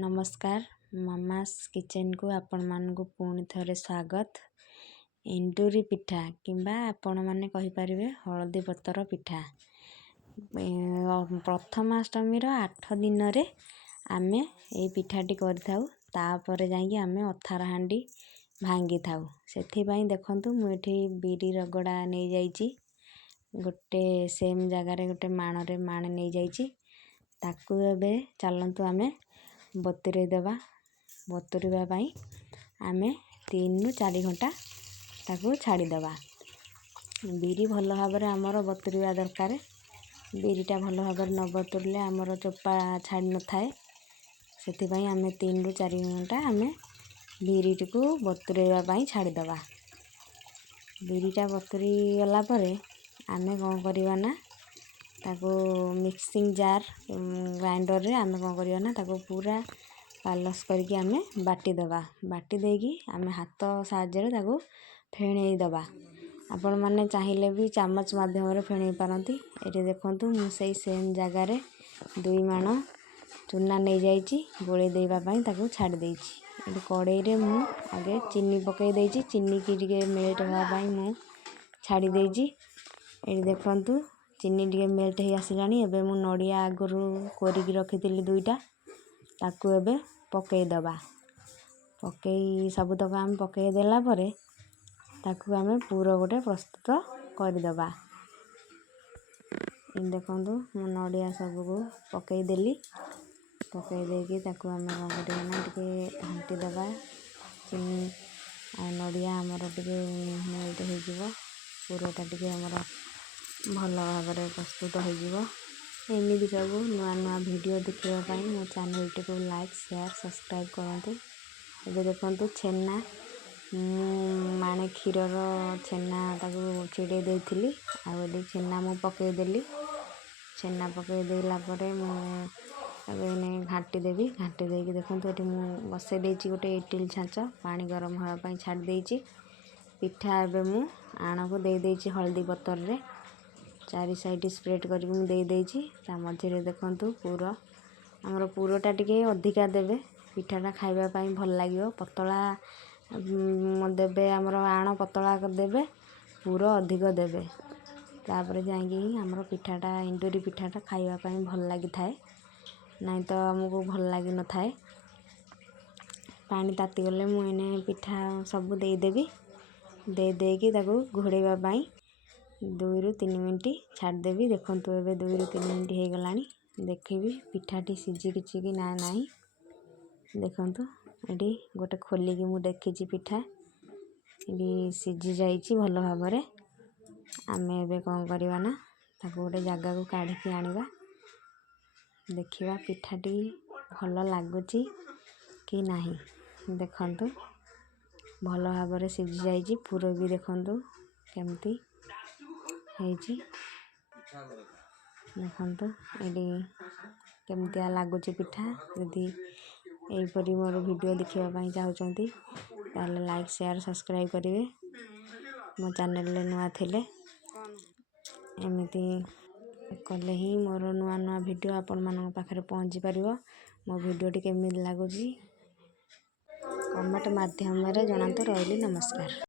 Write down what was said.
नमस्कार mama's kitchen को आपण मानक पुणी थरे स्वागत। एंडूरी पिठा किंबा आपण माने कहि परिबे हळदी पत्तर पिठा प्रथमाष्टमी 8 दिन रे आमे ए पिठाटी करथाउ। तापरे जाई आमे अथार हांडी भांगी थाउ। सेथि पई देखंतु मु एठी बिरी रगडा नै जाईची, गोटे सेम जगह रे गोटे माण रे माण नै जाईची। ताकू एबे चलंतु आमे बतुरे देबा। बतुरिबा पई आमे 3 रु 4 घंटा ताकू छाड़ी देबा। बिरी भल भाबरे हमर बतुरिबा दरकार। बिरीटा भल भाबरे न बतुरले हमर चोपा छाड़ी न थाए। सेथि पई आमे 3 रु 4 घंटा आमे बिरीटिकू बतुरेबा पई छाड़ी देबा। बिरीटा बतुरी गला परे आमे कोन करिवा ना ताको मिक्सिंग जार ग्राइंडर रे आमे कोन करिवा ना ताको पूरा पालस करके आमे बाटी देबा। बाटी देगी आमे हाथ साहाय्य रे ताको फेणै देबा। आपण माने चाहिले भी चामच माध्यम रे फेणै पारंती। एटे देखंतु मु सेई सेम जगह रे 2 माण चूना नै जाईची, गोळे देबा पई ताको छाड़ी देईची। एटे कड़ाई रे मु आगे चीनी पकई देईची। चीनी की टिके मेल्ट होवा पई मु छाड़ी देईची। एटे देखंतु चीनी टिके मेल्ट हे आसिलानी। एबे मु नडिया आगरु कोरिकी रखितिली 2टा ताकू एबे पकई दबा। पकई सब तक आम पकई देला परे ताकू आमे पूरा गोटे प्रस्तुत कर दबा। इन देखंतु मु नडिया सब को पकई देली। पकई देकी ताकू आमे कोन करिया ना टिके घंटी दबा। चीनी आ नडिया हमर टिके मेल्ट हे जिवो। पूराटा टिके हमर भल भाबरे प्रस्तुत हो जिवो। एमिति सब नुआ नुआ वीडियो देखिबा पई मो चैनल टी को लाइक शेयर सब्सक्राइब करंतु। एबे देखंतु छेना माने क्षीर रो छेना ताको छिड़े देथिली। आ एबे छेना मु पकई देली। छेना पकई देला परे मु एबे ने घाटी देबी। घाटी देकी देखंतु एठी मु बसे देइची गोटे इटिल छांच पानी गरम होवा पई छाड़ देइची। पिठा एबे मु आण को देई देइची हल्दी पत्तर रे चारि साइड स्प्रेड करके मु देई देइची। ता मझे रे देखंतु पूरा हमर पूरोटा टिके अधिका देबे। पिठाटा खाइबा पई भल लागियो। पतला देबे हमर आण पतला कर देबे, पूरा अधिक देबे। तापरे जाईकी हमर पिठाटा एंडूरी पिठाटा खाइबा पई भल लागि थाए। नै तो हमको भल लागि न थाए। पानी ताती गले मु एने पिठा सब देई देबी। दे देकी ताको घोड़ेबा पई 2 रु 3 मिनिट छाड़ देबी। देखंतु एबे 2 रु 3 मिनिट हे गलानी। देखिबी पिठाटी सिझी किछि कि ना नाही। देखंतु एडी गोटे खोली की मु देखिछि पिठा एडी सिझी जाईछि भल भाबरे। आमे एबे कोन करिवा ना ताको गोटे जागा को काढी के आनिबा। देखिबा पिठाटी भल लागुछि कि नाही। देखंतु भल भाबरे सिझी जाईछि। पूरा भी देखंतु केमती हेछि। देखंतु एडी केमतिया लागुछि पिठा। यदि एई परी मोर वीडियो देखिबा पई चाहउचंती ताले लाइक शेयर सब्सक्राइब करिवे। मो चैनल ले नुआ थिले एमिति कले ही मोर नुआ नुआ वीडियो आपण मानक पाखरे पहुंची परिबो। मो वीडियो टी केमिति लागुछि कमेंट माध्यम रे जणांतु। रहली नमस्कार।